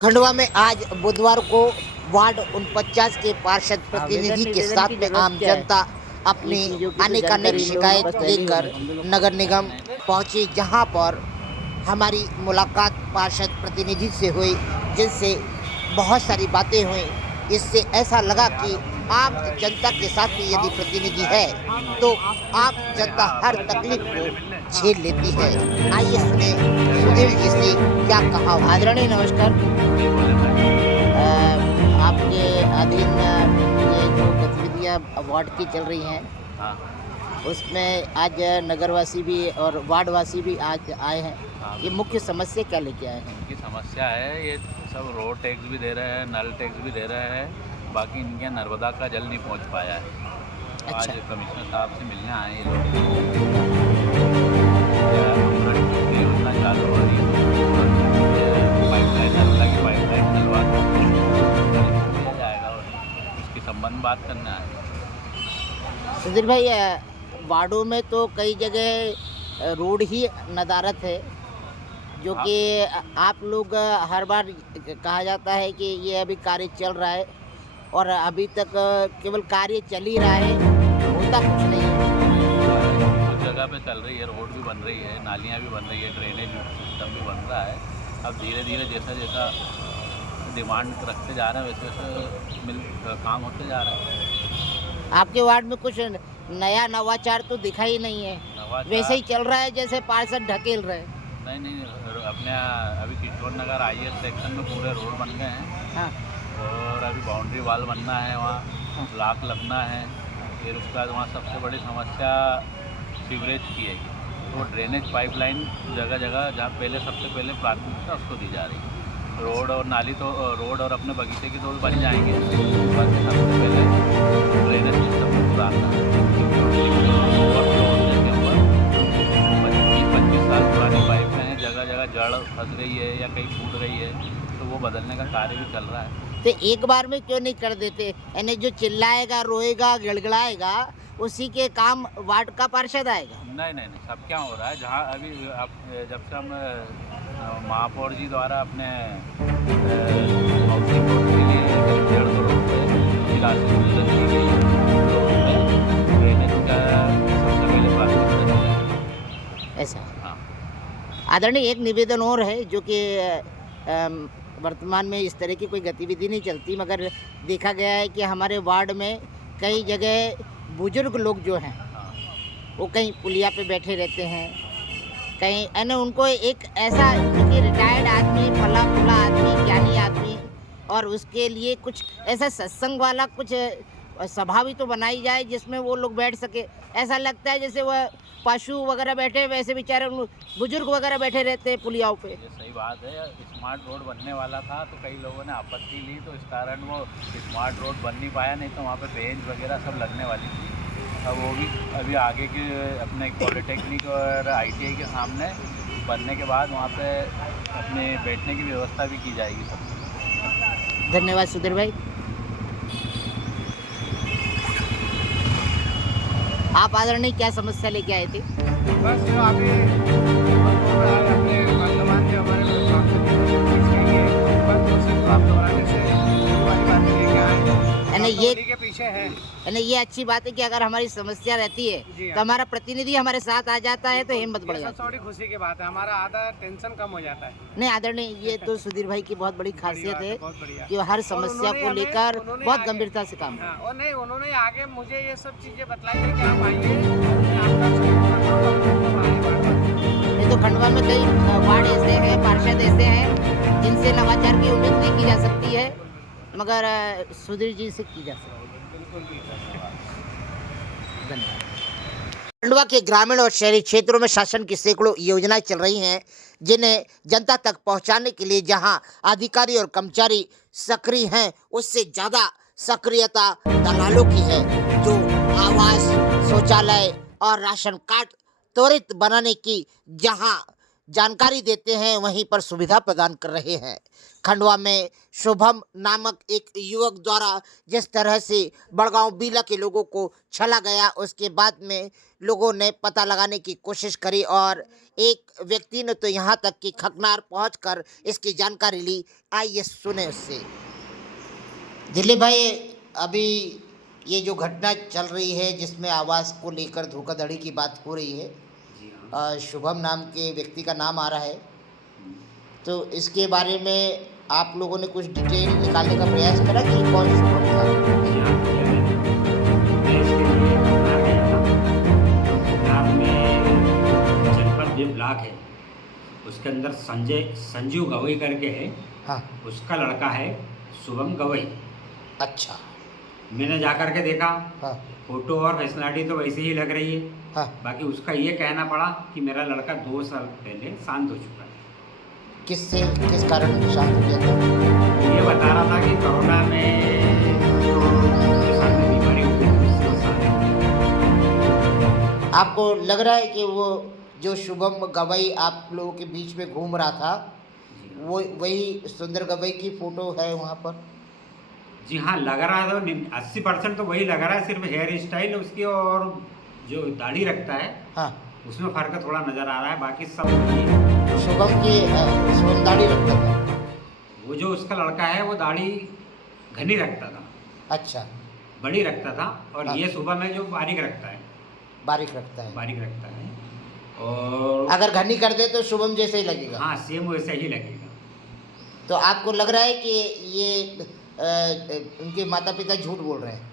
खंडवा में आज बुधवार को वार्ड 49 के पार्षद प्रतिनिधि के साथ में आम जनता अपनी अनेकानेक शिकायत लेकर नगर निगम पहुंची, जहां पर हमारी मुलाकात पार्षद प्रतिनिधि से हुई, जिनसे बहुत सारी बातें हुई। इससे ऐसा लगा कि आम जनता के साथ में यदि प्रतिनिधि है तो आम जनता हर तकलीफ को झेल लेती है। आइए सुने सुधीर जी से क्या कहा। आदरणीय नमस्कार। आपके अधीन ये जो गतिविधियाँ वार्ड की चल रही हैं, हाँ, उसमें आज नगरवासी भी और वार्डवासी भी आज आए हैं। हाँ। ये मुख्य समस्या क्या लेके आए हैं? इनकी समस्या है, ये सब रोड टैक्स भी दे रहे हैं, नल टैक्स भी दे रहे हैं, बाकी इनके यहाँ नर्मदा का जल नहीं पहुँच पाया है। तो आज अच्छा। कमिश्नर साहब से मिलने आए हैं ये लोग। क्या अमृत की योजना चालू हो रही है, पाइपलाइन नर्मदा की पाइपलाइन डलवा दिया जाएगा और उसके संबंध में बात करने आए हैं। सुधीर भाई, वार्डों में तो कई जगह रोड ही नदारत है, जो कि आप लोग हर बार कहा जाता है कि ये अभी कार्य चल रहा है और अभी तक केवल कार्य चल ही रहा है, होता कुछ नहीं है। कुछ जगह पे चल रही है, रोड भी बन रही है, नालियाँ भी बन रही है, ड्रेनेज सिस्टम भी बन रहा है। अब धीरे धीरे जैसा जैसा डिमांड रखते जा रहे हैं वैसे वैसे काम होते जा रहा है। आपके वार्ड में कुछ नया नवाचार तो दिखा ही नहीं है, नवाचार वैसे ही चल रहा है जैसे पार्षद ढकेल रहे हैं। नहीं, अपने यहाँ अभी किशोर नगर IS सेक्शन में पूरे रोड बन गए हैं। हाँ। और अभी बाउंड्री वाल बनना है, वहाँ ब्लॉक लगना है। फिर उसके बाद वहाँ सबसे बड़ी समस्या सीवरेज की है। तो ड्रेनेज पाइपलाइन जगह जगह जहाँ पहले सबसे पहले प्राथमिकता उसको दी जा रही है। रोड और नाली तो रोड और अपने बगीचे की तो बन जाएंगे, बाकी सबसे पहले ड्रेनेज सिस्टम को सुधारना है। ओवरफ्लो होने के ऊपर 25 साल पुरानी पाइपें हैं, जगह जगह जड़ फंस गई है या कहीं फूट गई है, तो वो बदलने का कार्य भी चल रहा है। तो एक बार में क्यों नहीं कर देते? यानी जो चिल्लाएगा, रोएगा, गिड़गिड़ाएगा, उसी के काम वार्ड का पार्षद आएगा। नहीं, सब क्या हो रहा है, जहाँ अभी आप जब से हम महापौर जी द्वारा अपने हाउसिंग बोर्ड के लिए 1.5 करोड़ रुपये की राशि मंजूर की गई, तो उसमें ड्रेनेज का सबसे पहले प्राथमिकता दी जाएगी। ऐसा। हाँ, आदरणीय, एक निवेदन और है, जो कि वर्तमान में इस तरह की कोई गतिविधि नहीं चलती, मगर देखा गया है कि हमारे वार्ड में कई जगह बुजुर्ग लोग जो हैं, हाँ, वो कहीं पुलिया पे बैठे रहते हैं, कहीं यानी उनको एक ऐसा, क्योंकि रिटायर्ड आदमी, फला फुला आदमी, ज्ञानी आदमी, और उसके लिए कुछ ऐसा सत्संग वाला कुछ सभा भी तो बनाई जाए जिसमें वो लोग बैठ सके। ऐसा लगता है जैसे वह पशु वगैरह बैठे, वैसे बेचारे बुजुर्ग वगैरह बैठे रहते हैं पुलियाओं पे। ये सही बात है। स्मार्ट रोड बनने वाला था तो कई लोगों ने आपत्ति ली, तो इस कारण वो स्मार्ट रोड बन नहीं पाया, नहीं तो वहाँ पे बेंच वगैरह सब लगने वाली थी। अब वो भी अभी आगे के अपने पॉलिटेक्निक और ITI के सामने बनने के बाद वहाँ पे अपने बैठने की व्यवस्था भी की जाएगी सब। धन्यवाद सुधीर भाई। आप आदरणीय क्या समस्या लेके आए थे? बस जो अभी अपने वर्तमान जो हमारे बस उसी को आप दोहराने से वाली बातें लेके आए। यानी हम तो ये उन्हीं के पीछे हैं। यानी ये अच्छी बात है कि अगर हमारी समस्या रहती है जी तो हाँ। हमारा प्रतिनिधि हमारे साथ आ जाता है, तो हिम्मत बढ़ ये जाती सबसे है। बड़ी खुशी की बात है, हमारा आधा टेंशन कम हो जाता है। नहीं आदरणीय, ये तो सुधीर भाई की बहुत बड़ी बड़ी खासियत बात है बहुत बढ़िया। कि वो हर और समस्या को उन्होंने लेकर उन्होंने बहुत आगे- गंभीरता से काम हाँ, और नहीं, उन्होंने आगे मुझे ये सब चीज़ें बताई है कि आप आइए, मैं आपका सहयोग करता हूँ, आप आइए बार-बार। नहीं तो खंडवा में कई वार्ड ऐसे हैं, पार्षद ऐसे हैं जिनसे नवाचार की उम्मीद नहीं की जा सकती है, मगर सुधीर जी से की जा सकती है। बिल्कुल भी। धन्यवाद। खंडवा के ग्रामीण और शहरी क्षेत्रों में शासन की सैकड़ों योजनाएं चल रही हैं, जिन्हें जनता तक पहुंचाने के लिए जहां अधिकारी और कर्मचारी सक्रिय हैं, उससे ज़्यादा सक्रियता दलालों की है, जो आवास, शौचालय और राशन कार्ड त्वरित बनाने की जहां जानकारी देते हैं वहीं पर सुविधा प्रदान कर रहे हैं। खंडवा में शुभम नामक एक युवक द्वारा जिस तरह से बड़गांव बीला के लोगों को छला गया, उसके बाद में लोगों ने पता लगाने की कोशिश करी और एक व्यक्ति ने तो यहाँ तक कि खकनार पहुंचकर इसकी जानकारी ली। आइए सुने उससे। दिलीप भाई, अभी ये जो घटना चल रही है जिसमें आवास को लेकर धोखाधड़ी की बात हो रही है, शुभम नाम के व्यक्ति का नाम आ रहा है, तो इसके बारे में आप लोगों ने कुछ डिटेल निकालने का प्रयास करा कि कौन शुभम था? जनपद जो ब्लॉक है उसके अंदर संजीव गवई करके है। हाँ। उसका लड़का है शुभम गवई। अच्छा। मैंने जा कर के देखा। हाँ। फोटो और फैसलाटी तो वैसे ही लग रही है। हाँ। बाकी उसका ये कहना पड़ा कि मेरा लड़का 2 साल पहले शांत हो चुका है। किससे, किस कारण शांत हो गया था? ये बता रहा था कि कोरोना में जो सामने बीमारी हो गई थी उससे वो शांत हो गया। आपको लग रहा है कि वो जो शुभम गवई आप लोगों के बीच में घूम रहा था, वो वही सुंदर गवई की फोटो है वहाँ पर? जी हाँ, लग रहा है। तो 80% तो वही लग रहा है। सिर्फ हेयर स्टाइल उसकी और जो दाढ़ी रखता है, हाँ, उसमें फर्क थोड़ा नज़र आ रहा है। बाकी सब वही है। शुभम दाढ़ी रखता था? वो जो उसका लड़का है वो दाढ़ी घनी रखता था। अच्छा। बड़ी रखता था। और हाँ। ये सुबह में जो बारीक रखता है। बारीक रखता है। बारीक रखता है। और अगर घनी कर दे तो शुभम जैसे ही लगेगा? हाँ, सेम वैसे ही लगेगा। तो आपको लग रहा है कि ये उनके माता पिता झूठ बोल रहे हैं?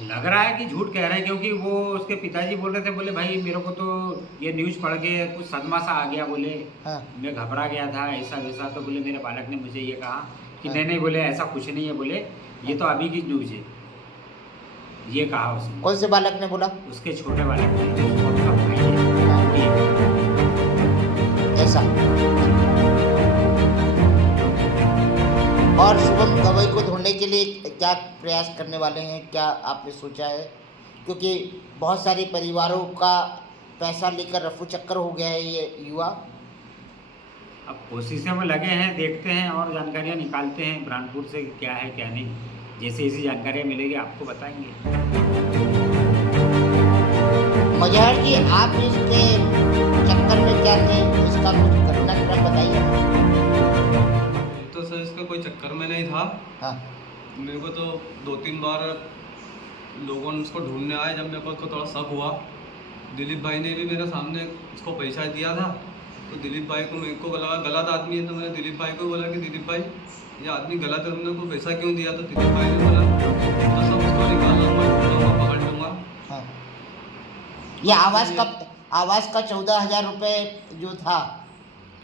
लग रहा है कि झूठ कह रहे हैं, क्योंकि वो उसके पिताजी बोल रहे थे, बोले भाई मेरे को तो ये न्यूज़ पढ़ के कुछ सदमा सा आ गया, बोले हाँ। मैं घबरा गया था ऐसा वैसा। तो बोले मेरे बालक ने मुझे ये कहा कि हाँ। नहीं बोले ऐसा कुछ नहीं है, बोले ये तो अभी की न्यूज़ है, ये कहा उसने। कौन से बालक ने बोला? उसके छोटे बालक ने, जो उसका भाई है, वो ये। ऐसा। और शुभम गवई को ढूंढने के लिए क्या प्रयास करने वाले हैं, क्या आपने सोचा है? क्योंकि बहुत सारे परिवारों का पैसा लेकर रफू चक्कर हो गया है ये युवा। अब कोशिशों में लगे हैं, देखते हैं और जानकारियाँ निकालते हैं ब्रांडपुर से क्या है क्या नहीं। जैसे ऐसी जानकारियाँ मिलेगी आपको बताएंगे। मजहर जी, आप इसके चक्कर में क्या थे, इसका कुछ घटनाक्रम बताइए। तो सर इसका कोई चक्कर में नहीं था। हाँ। मेरे को तो 2-3 बार लोगों ने उसको ढूंढने आए। जब मेरे को थोड़ा शक हुआ, दिलीप भाई ने भी मेरे सामने उसको पैसा दिया था। तो दिलीप भाई को मेरे को लगा गलत आदमी है, तो मैंने दिलीप भाई को बोला कि दिलीप भाई ये आदमी गलत है, तुमने को पैसा क्यों दिया? तो दिलीप भाई ने बोला तो सब उसको निकाल लूँगा, ढूंढूंगा, पकड़ लूँगा। हाँ। ये आवास का 14,000 रुपये जो था,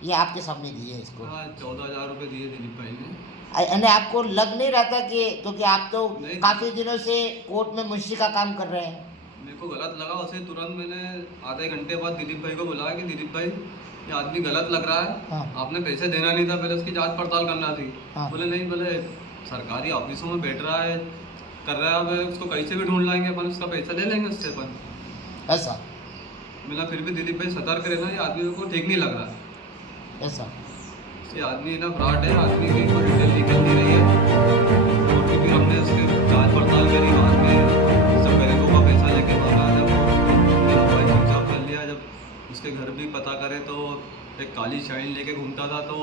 ये आपके सामने दिए इसको? हाँ, 14,000 रुपये दिए दिलीप भाई ने। यानी आपको लग नहीं रहा था कि, क्योंकि आप तो नहीं। काफ़ी दिनों से कोर्ट में मुंशी का काम कर रहे हैं? मेरे को गलत लगा। उसे तुरंत मैंने आधे घंटे बाद दिलीप भाई को बुलाया कि दिलीप भाई ये आदमी गलत लग रहा है। हाँ। आपने पैसे देना नहीं था, पहले उसकी जांच पड़ताल करना थी। हाँ। बोले नहीं, बोले सरकारी ऑफिसों में बैठ रहा है, कर रहा है, अब उसको कहीं से भी ढूंढ लाएंगे अपन, उसका पैसा ले लेंगे उससे अपन। ऐसा? मिला फिर भी दिलीप भाई सतर्क रहना, ये आदमी को ठीक नहीं लग रहा। ऐसा? ये आदमी ना फ्रॉड है, आदमी की कोई डिटेल निकल नहीं रही है। और फिर हमने उसकी जाँच पड़ताल करी, बाद में सब बैंकों का पैसा लेके भागा। जब मोबाइल स्विच ऑफ कर लिया, जब उसके घर भी पता करे तो एक काली शाइन लेके घूमता था। तो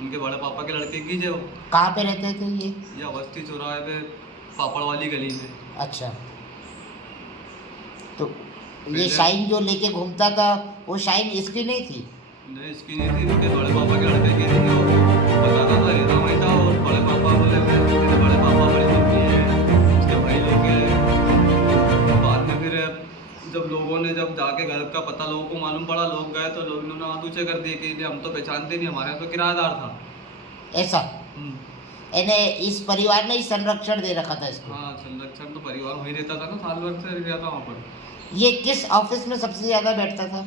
उनके बड़े पापा के लड़के की जो कहाँ पे रहते थे ये? अवस्थी चौराहे पे पापड़ वाली गली में। अच्छा। तो ये शाइन जो लेके घूमता था, वो शाइन इसकी नहीं थी? नहीं, इसकी नहीं थी, उनके बड़े पापा के लड़के की थी। वो बताता था रहता वहीं था। और बड़े पापा बोले मेरे बड़े पापा बड़ी मम्मी है, उसके भाई लोग हैं। बाद में फिर जब लोगों ने जब जाके घर का पता लोगों को मालूम पड़ा, लोग गए तो लोग इन्होंने हाथ ऊँचे कर दिए कि हम तो पहचानते नहीं, हमारे यहाँ तो किराएदार था। ऐसा? यानी इस परिवार ने ही संरक्षण दे रखा था इसको? हाँ, संरक्षण तो परिवार वहीं रहता था ना, साल भर से रहता वहाँ पर। ये किस ऑफिस में सबसे ज़्यादा बैठता था?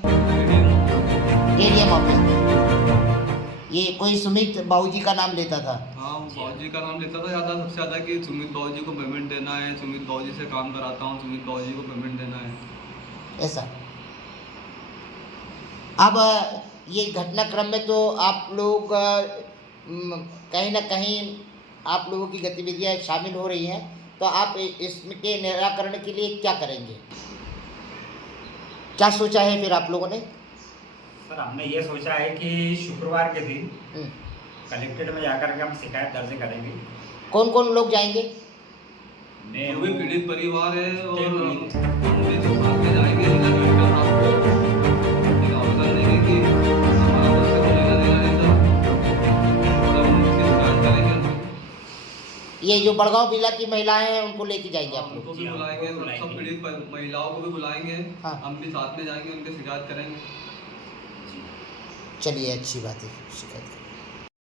एडीएम ऑफिस में। ये कोई सुमित बाबूजी का नाम लेता था? हाँ, बाबूजी का नाम लेता था ज़्यादा, सबसे ज़्यादा कि सुमित बाबूजी को पेमेंट देना है, सुमित बाबूजी से काम कराता हूँ, सुमित बाबूजी को पेमेंट देना है। ऐसा? अब ये घटनाक्रम में तो आप लोग कहीं ना कहीं आप लोगों की गतिविधियां शामिल हो रही हैं, तो आप इसके निराकरण के लिए क्या करेंगे, क्या सोचा है फिर आप लोगों ने? सर हमने ये सोचा है कि शुक्रवार के दिन हम्म, कलेक्ट्रेट में जाकर के हम शिकायत दर्ज करेंगे। कौन कौन लोग जाएंगे? मैं जो भी पीड़ित परिवार है और तीन हम लोग। भी तो साथ में जाएंगे जिला कलेक्टर साहब को निकाल देंगे कि हमारा बस से बोलेगा देगा नहीं तो हम उसकी शिकायत करेंगे। ये जो बड़गांव जिला की महिलाएं हैं उनको लेके जाएंगे आप लोग? उनको भी बुलाएंगे, सब पीड़ित महिलाओं को भी बुलाएंगे। हाँ। हम भी साथ में जाएंगे, उनकी शिकायत करेंगे। चलिए अच्छी बात है, शिकायत करें।